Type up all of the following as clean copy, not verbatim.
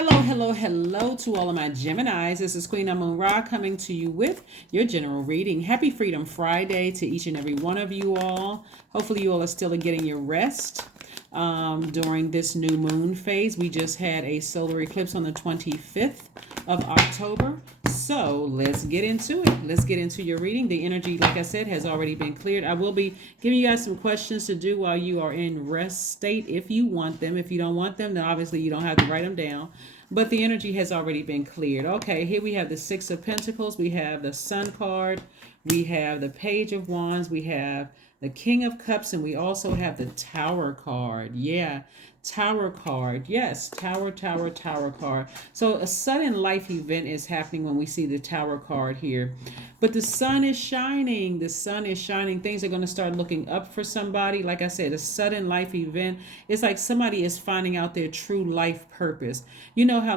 Hello to all of my Geminis. This is Queen Amun Ra coming to you with your general reading. Happy Freedom Friday to each and every one of you all. Hopefully, you all are still getting your rest during this new moon phase. We just had a solar eclipse on the 25th of October. So let's get into it. Let's get into your reading. The energy, like I said, has already been cleared. I will be giving you guys some questions to do while you are in rest state if you want them. If you don't want them, then obviously you don't have to write them down. But the energy has already been cleared. Okay, here we have the Six of Pentacles. We have the Sun card. We have the Page of Wands. We have the King of Cups. And we also have the Tower card. Yeah, Tower card. Yes, Tower card. So a sudden life event is happening when we see the Tower card here. But the sun is shining. The sun is shining. Things are going to start looking up for somebody. Like I said, a sudden life event. It's like somebody is finding out their true life purpose. You know how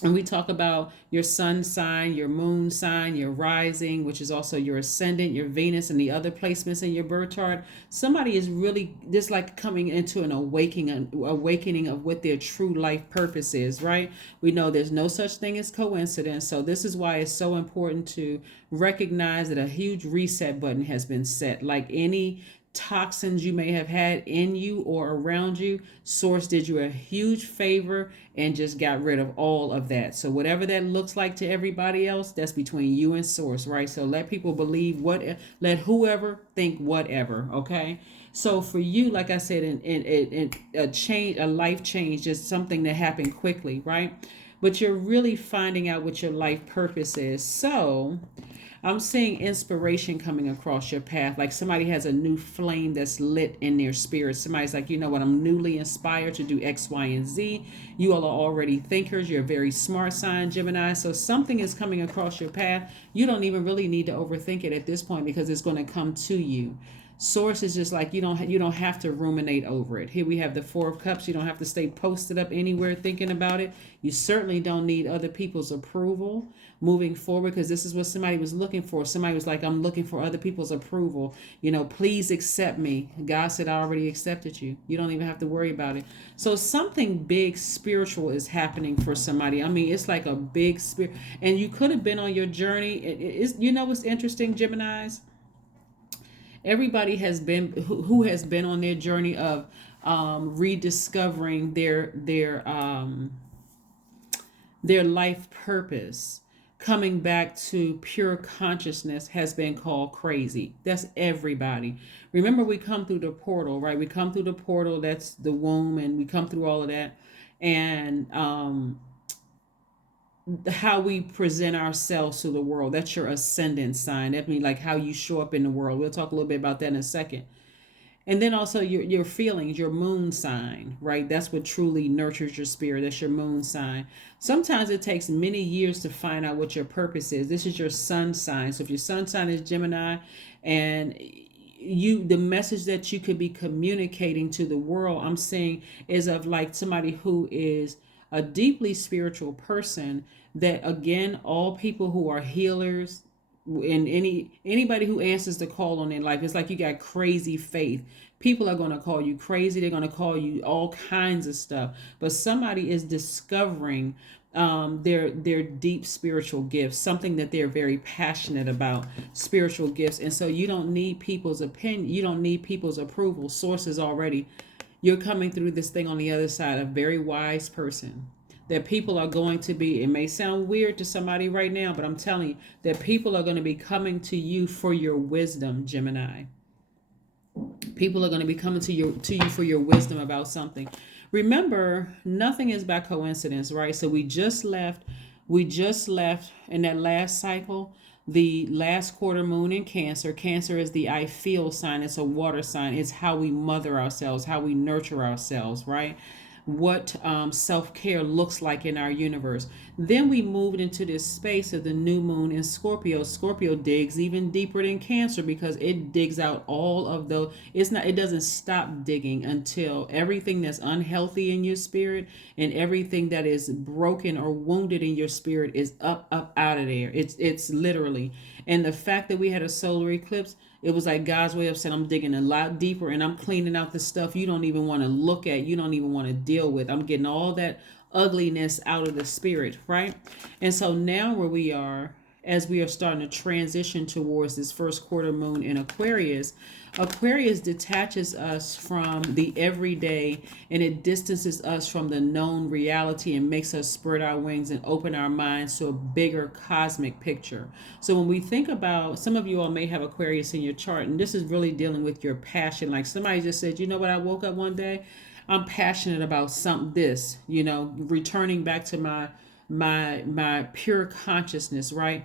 and we talk about your sun sign, your moon sign, your rising, which is also your ascendant, your Venus, and the other placements in your birth chart. Somebody is really just like coming into an awakening of what their true life purpose is, right? We know there's no such thing as coincidence. So this is why it's so important to recognize that a huge reset button has been set. Like any toxins you may have had in you or around you, source did you a huge favor and just got rid of all of that. So whatever that looks like to everybody else, that's between you and source, right? So let people believe let whoever think whatever. Okay, so for you, like I said, in a life change, just something that happened quickly, right? But you're really finding out what your life purpose is. So I'm seeing inspiration coming across your path. Like somebody has a new flame that's lit in their spirit. Somebody's like, you know what, I'm newly inspired to do X, Y, and Z. You all are already thinkers. You're a very smart sign, Gemini. So something is coming across your path. You don't even really need to overthink it at this point because it's going to come to you. Source is just like you don't have to ruminate over it. Here we have the Four of Cups. You don't have to stay posted up anywhere thinking about it. You certainly don't need other people's approval moving forward because this is what somebody was looking for. Somebody was like, I'm looking for other people's approval. Please accept me. God said, I already accepted you. You don't even have to worry about it. So something big spiritual is happening for somebody. I mean, it's like a big spirit. And you could have been on your journey. What's interesting, Geminis? Everybody has been who has been on their journey of rediscovering their life purpose, coming back to pure consciousness has been called crazy. That's everybody. Remember, we come through the portal, right? We come through the portal, that's the womb, and we come through all of that. And how we present ourselves to the world, that's your ascendant sign. That means like how you show up in the world. We'll talk a little bit about that in a second. And then also your feelings, your moon sign, right? That's what truly nurtures your spirit. That's your moon sign. Sometimes it takes many years to find out what your purpose is. This is your sun sign. So if your sun sign is Gemini, and the message that you could be communicating to the world, I'm saying, is of like somebody who is a deeply spiritual person. That again, all people who are healers, and anybody who answers the call on their life, it's like you got crazy faith. People are going to call you crazy. They're going to call you all kinds of stuff. But somebody is discovering their deep spiritual gifts, something that they're very passionate about, spiritual gifts. And so you don't need people's opinion. You don't need people's approval. Sources already. You're coming through this thing on the other side, a very wise person. That people are going to be, it may sound weird to somebody right now, but I'm telling you that people are going to be coming to you for your wisdom, Gemini. People are going to be coming to you for your wisdom about something. Remember, nothing is by coincidence, right? So we just left in that last cycle, the last quarter moon in Cancer. Cancer is the I feel sign. It's a water sign. It's how we mother ourselves, how we nurture ourselves, right? What self-care looks like in our universe. Then we moved into this space of the new moon in Scorpio. Scorpio digs even deeper than Cancer because it digs out all of those. It doesn't stop digging until everything that's unhealthy in your spirit and everything that is broken or wounded in your spirit is up out of there. It's literally. And the fact that we had a solar eclipse, it was like God's way of saying, I'm digging a lot deeper and I'm cleaning out the stuff you don't even want to look at, you don't even want to deal with. I'm getting all ugliness out of the spirit, right? And so now where we are, as we are starting to transition towards this first quarter moon in Aquarius, Aquarius detaches us from the everyday, and it distances us from the known reality and makes us spread our wings and open our minds to a bigger cosmic picture. So when we think about, some of you all may have Aquarius in your chart, and this is really dealing with your passion. Like somebody just said, you know what, I woke up one day, I'm passionate about something, this, returning back to my pure consciousness, right?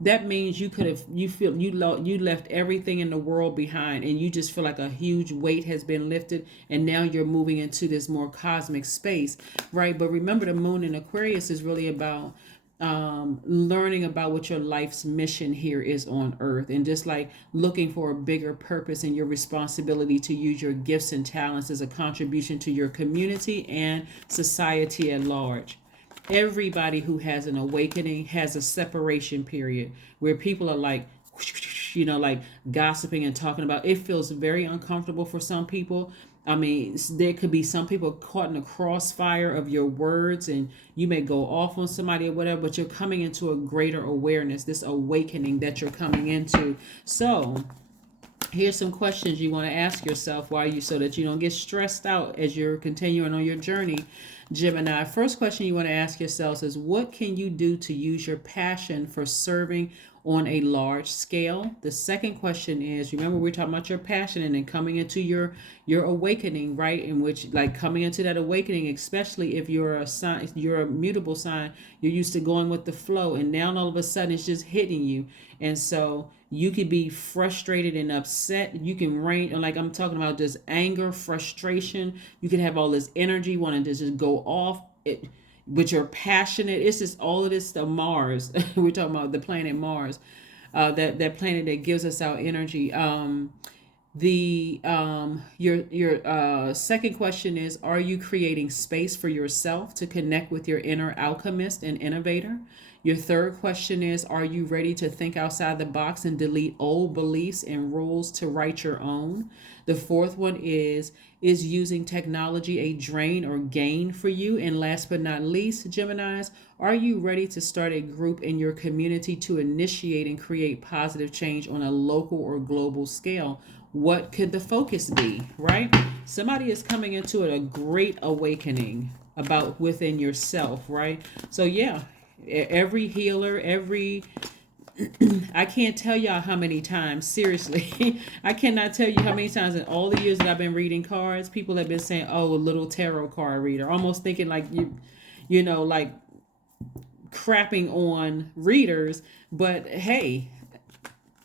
That means you could have, you left everything in the world behind, and you just feel like a huge weight has been lifted, and now you're moving into this more cosmic space, right? But remember, the moon in Aquarius is really about learning about what your life's mission here is on earth, and just like looking for a bigger purpose and your responsibility to use your gifts and talents as a contribution to your community and society at large. Everybody who has an awakening has a separation period where people are like, like gossiping and talking about it. Feels very uncomfortable for some people. I mean, there could be some people caught in the crossfire of your words, and you may go off on somebody or whatever, but you're coming into a greater awareness, this awakening that you're coming into. So here's some questions you want to ask yourself while you, so that you don't get stressed out as you're continuing on your journey, Gemini. First question you want to ask yourselves is, what can you do to use your passion for serving on a large scale? The second question is, remember we're talking about your passion and then coming into your awakening, right? In which, like, coming into that awakening, especially if you're a sign, you're a mutable sign, you're used to going with the flow, and now all of a sudden it's just hitting you. And so you could be frustrated and upset. You can rain, like I'm talking about, just anger, frustration. You can have all this energy wanting to just go off. But you're passionate. It's just all of this stuff. Mars. We're talking about the planet Mars. That planet that gives us our energy. Your second question is, are you creating space for yourself to connect with your inner alchemist and innovator? Your third question is, are you ready to think outside the box and delete old beliefs and rules to write your own? The fourth one is using technology a drain or gain for you? And last but not least, Geminis, are you ready to start a group in your community to initiate and create positive change on a local or global scale? What could the focus be, right? Somebody is coming into a great awakening about within yourself, right? So yeah, every healer, I can't tell y'all how many times, seriously, I cannot tell you how many times in all the years that I've been reading cards, people have been saying, oh, a little tarot card reader, almost thinking like like crapping on readers. But hey,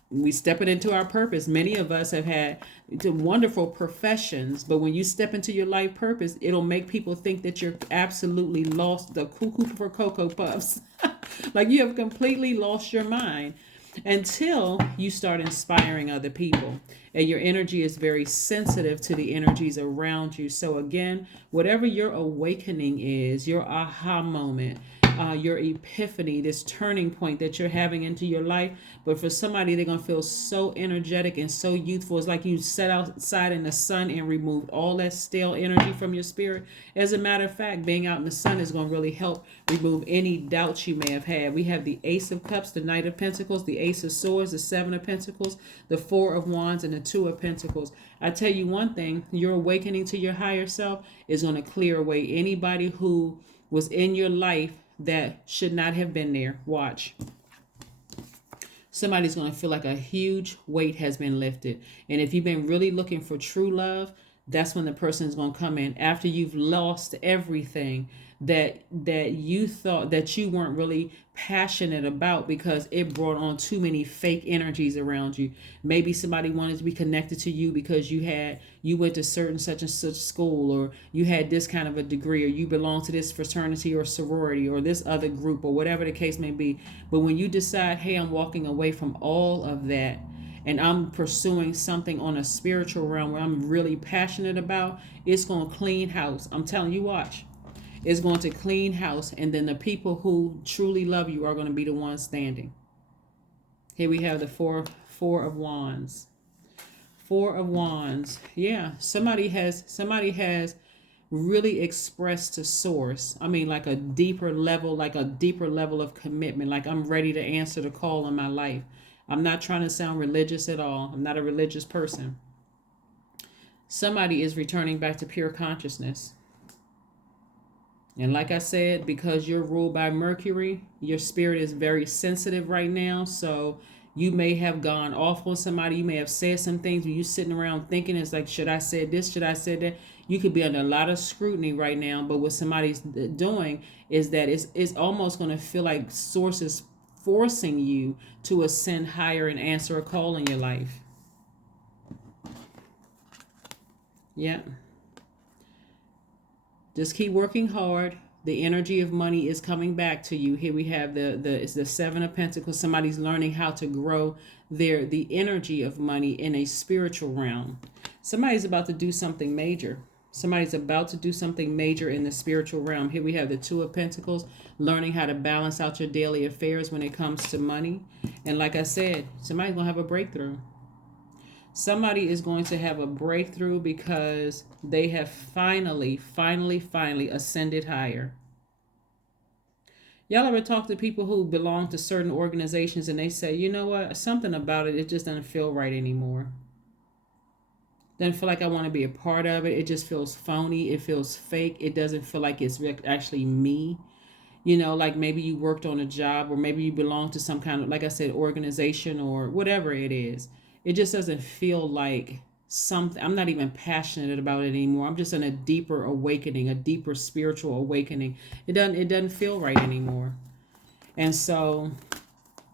we step it into our purpose. Many of us have had wonderful professions, but when you step into your life purpose, it'll make people think that you're absolutely lost, the cuckoo for Cocoa Puffs. Like you have completely lost your mind until you start inspiring other people. And your energy is very sensitive to the energies around you. So again, whatever your awakening is, your aha moment, your epiphany, this turning point that you're having into your life. But for somebody, they're going to feel so energetic and so youthful. It's like you sat outside in the sun and removed all that stale energy from your spirit. As a matter of fact, being out in the sun is going to really help remove any doubts you may have had. We have the Ace of Cups, the Knight of Pentacles, the Ace of Swords, the Seven of Pentacles, the Four of Wands, and the Two of Pentacles. I tell you one thing, your awakening to your higher self is going to clear away anybody who was in your life that should not have been there. Watch. Somebody's going to feel like a huge weight has been lifted. And if you've been really looking for true love, that's when the person is going to come in after you've lost everything that you thought that you weren't really passionate about because it brought on too many fake energies around you. Maybe somebody wanted to be connected to you because you went to certain such and such school, or you had this kind of a degree, or you belong to this fraternity or sorority or this other group, or whatever the case may be. But when you decide, hey, I'm walking away from all of that and I'm pursuing something on a spiritual realm where I'm really passionate about, it's going to clean house. I'm telling you, watch. It's going to clean house, and then the people who truly love you are going to be the ones standing. Here we have the four of Wands. Four of Wands. Yeah, somebody has really express to source. I mean, like a deeper level of commitment. Like, I'm ready to answer the call in my life. I'm not trying to sound religious at all. I'm not a religious person. Somebody is returning back to pure consciousness. And like I said, because you're ruled by Mercury, your spirit is very sensitive right now. So you may have gone off on somebody. You may have said some things when you're sitting around thinking, it's like, should I say this? Should I say that? You could be under a lot of scrutiny right now. But what somebody's doing is that it's almost going to feel like source is forcing you to ascend higher and answer a call in your life. Yeah. Just keep working hard. The energy of money is coming back to you. Here we have it's the Seven of Pentacles. Somebody's learning how to grow the energy of money in a spiritual realm. Somebody's about to do something major. Somebody's about to do something major in the spiritual realm. Here we have the Two of Pentacles, learning how to balance out your daily affairs when it comes to money. And like I said, somebody's going to have a breakthrough. Somebody is going to have a breakthrough because they have finally ascended higher. Y'all ever talk to people who belong to certain organizations and they say, you know what, something about it just doesn't feel right anymore. Doesn't feel like I want to be a part of it. It just feels phony. It feels fake. It doesn't feel like it's actually me. You know, like maybe you worked on a job or maybe you belong to some kind of, like I said, organization or whatever it is. It just doesn't feel like something. I'm not even passionate about it anymore. I'm just in a deeper awakening, a deeper spiritual awakening. It doesn't feel right anymore. And so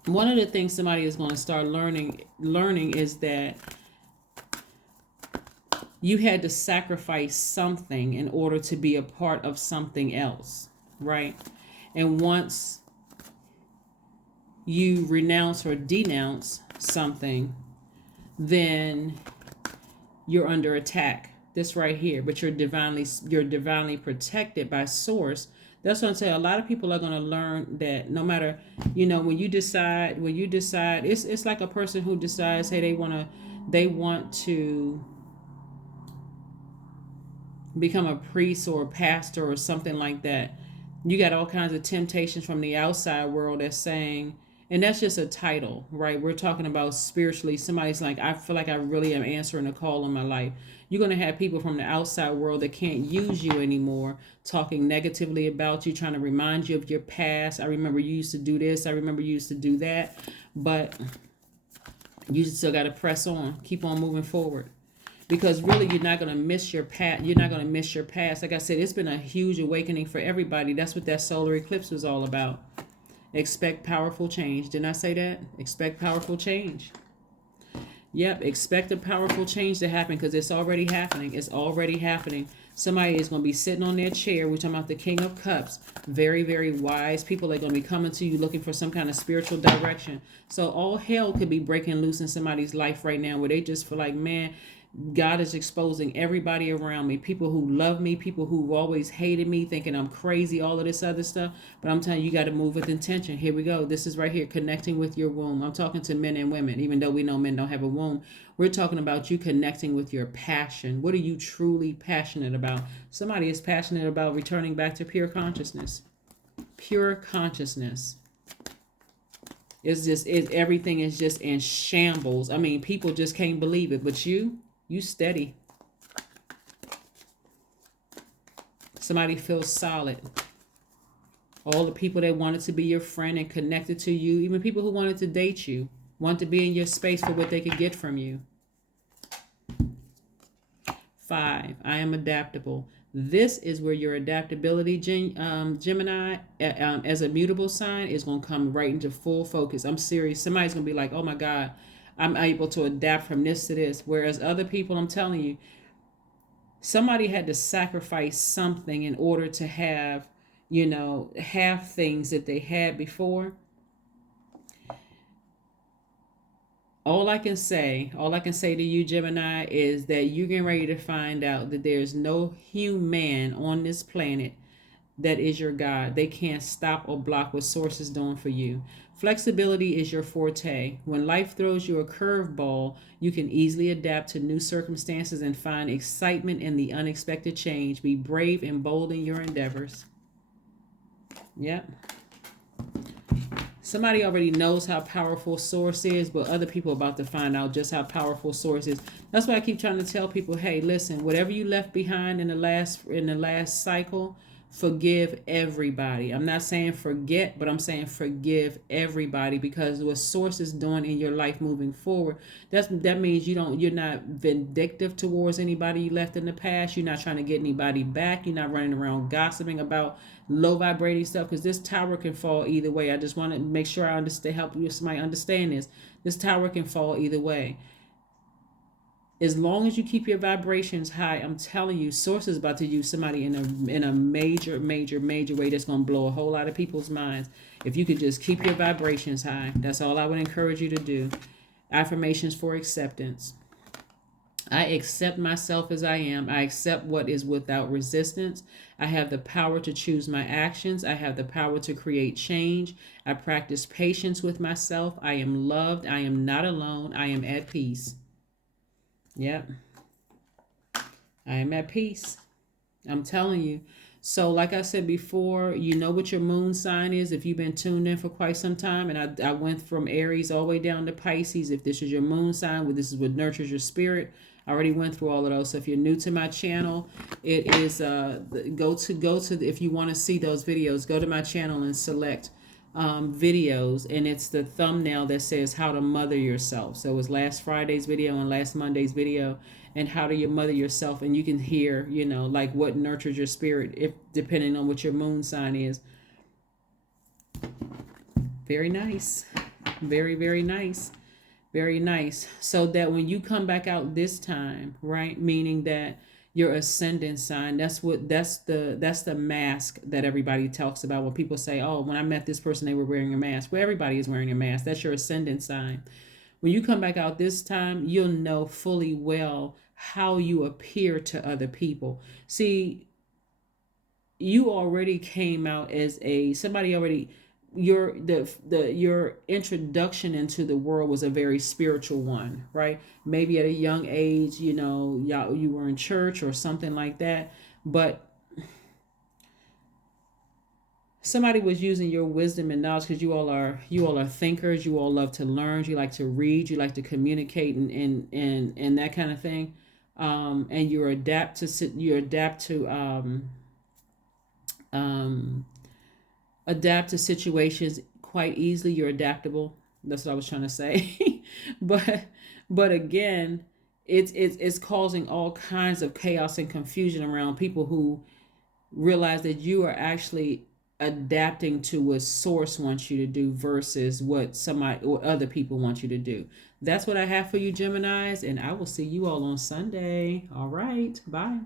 one of the things somebody is going to start learning is that you had to sacrifice something in order to be a part of something else, right? And once you renounce or denounce something, then you're under attack. This right here, but you're divinely protected by source. That's what I'm saying. A lot of people are going to learn that no matter, when you decide, it's like a person who decides, hey, they want to become a priest or a pastor or something like that. You got all kinds of temptations from the outside world that's saying, and that's just a title, right? We're talking about spiritually. Somebody's like, I feel like I really am answering a call in my life. You're going to have people from the outside world that can't use you anymore, talking negatively about you, trying to remind you of your past. I remember you used to do this. I remember you used to do that. But you still got to press on, keep on moving forward. Because really, you're not going to miss your past. You're not going to miss your past. Like I said, it's been a huge awakening for everybody. That's what that solar eclipse was all about. Expect powerful change. Didn't I say that? Expect powerful change. Yep, expect a powerful change to happen because it's already happening. It's already happening. Somebody is going to be sitting on their chair. We're talking about the King of Cups. Very, very wise people are going to be coming to you looking for some kind of spiritual direction. So all hell could be breaking loose in somebody's life right now where they just feel like, man, God is exposing everybody around me. People who love me, people who always hated me, thinking I'm crazy, all of this other stuff. But I'm telling you, you got to move with intention. Here we go. This is right here, connecting with your womb. I'm talking to men and women, even though we know men don't have a womb. We're talking about you connecting with your passion. What are you truly passionate about? Somebody is passionate about returning back to pure consciousness. Pure consciousness. Everything is just in shambles. I mean, people just can't believe it. But you steady. Somebody feels solid. All the people that wanted to be your friend and connected to you, even people who wanted to date you, want to be in your space for what they could get from you. 5, I am adaptable. This is where your adaptability, Gemini, as a mutable sign, is going to come right into full focus. I'm serious. Somebody's going to be like, oh my God, I'm able to adapt from this to this. Whereas other people, I'm telling you, somebody had to sacrifice something in order to have things that they had before. All I can say to you, Gemini, is that you're getting ready to find out that there's no human on this planet that is your God. They can't stop or block what source is doing for you. Flexibility is your forte. When life throws you a curveball, you can easily adapt to new circumstances and find excitement in the unexpected change. Be brave and bold in your endeavors. Yep. Somebody already knows how powerful source is, but other people are about to find out just how powerful source is. That's why I keep trying to tell people, hey, listen, whatever you left behind in the last cycle, forgive everybody. I'm not saying forget, but I'm saying forgive everybody, because what source is doing in your life moving forward, that means you're not vindictive towards anybody you left in the past. You're not trying to get anybody back. You're not running around gossiping about low vibrating stuff, because this tower can fall either way. I just want to make sure I understand, help you somebody understand this. This tower can fall either way. As long as you keep your vibrations high, I'm telling you, source is about to use somebody in a major way that's going to blow a whole lot of people's minds. If you could just keep your vibrations high, that's all I would encourage you to do. Affirmations for acceptance. I accept myself as I am. I accept what is without resistance. I have the power to choose my actions. I have the power to create change. I practice patience with myself. I am loved. I am not alone. I am at peace. Yep. I am at peace. I'm telling you. So like I said before, you know what your moon sign is if you've been tuned in for quite some time. And I went from Aries all the way down to Pisces. If this is your moon sign, this is what nurtures your spirit. I already went through all of those. So if you're new to my channel, it is go to if you want to see those videos, go to my channel and select videos, and it's the thumbnail that says how to mother yourself. So it was last Friday's video and last Monday's video, and how do you mother yourself, and you can hear, like what nurtures your spirit, if depending on what your moon sign is. Very nice. Very, very nice. Very nice. So that when you come back out this time, right, meaning that your ascendant sign, that's the mask that everybody talks about when people say, oh, when I met this person, they were wearing a mask. Well, everybody is wearing a mask. That's your ascendant sign. When you come back out this time, you'll know fully well how you appear to other people. See, you already came out as somebody already. Your introduction into the world was a very spiritual one, right? Maybe at a young age, you were in church or something like that, but somebody was using your wisdom and knowledge, because you all are thinkers. You all love to learn. You like to read. You like to communicate and that kind of thing. And you adapt to situations quite easily. You're adaptable. That's what I was trying to say. but again, it's causing all kinds of chaos and confusion around people who realize that you are actually adapting to what source wants you to do versus what other people want you to do. That's what I have for you, Geminis, and I will see you all on Sunday. All right, bye.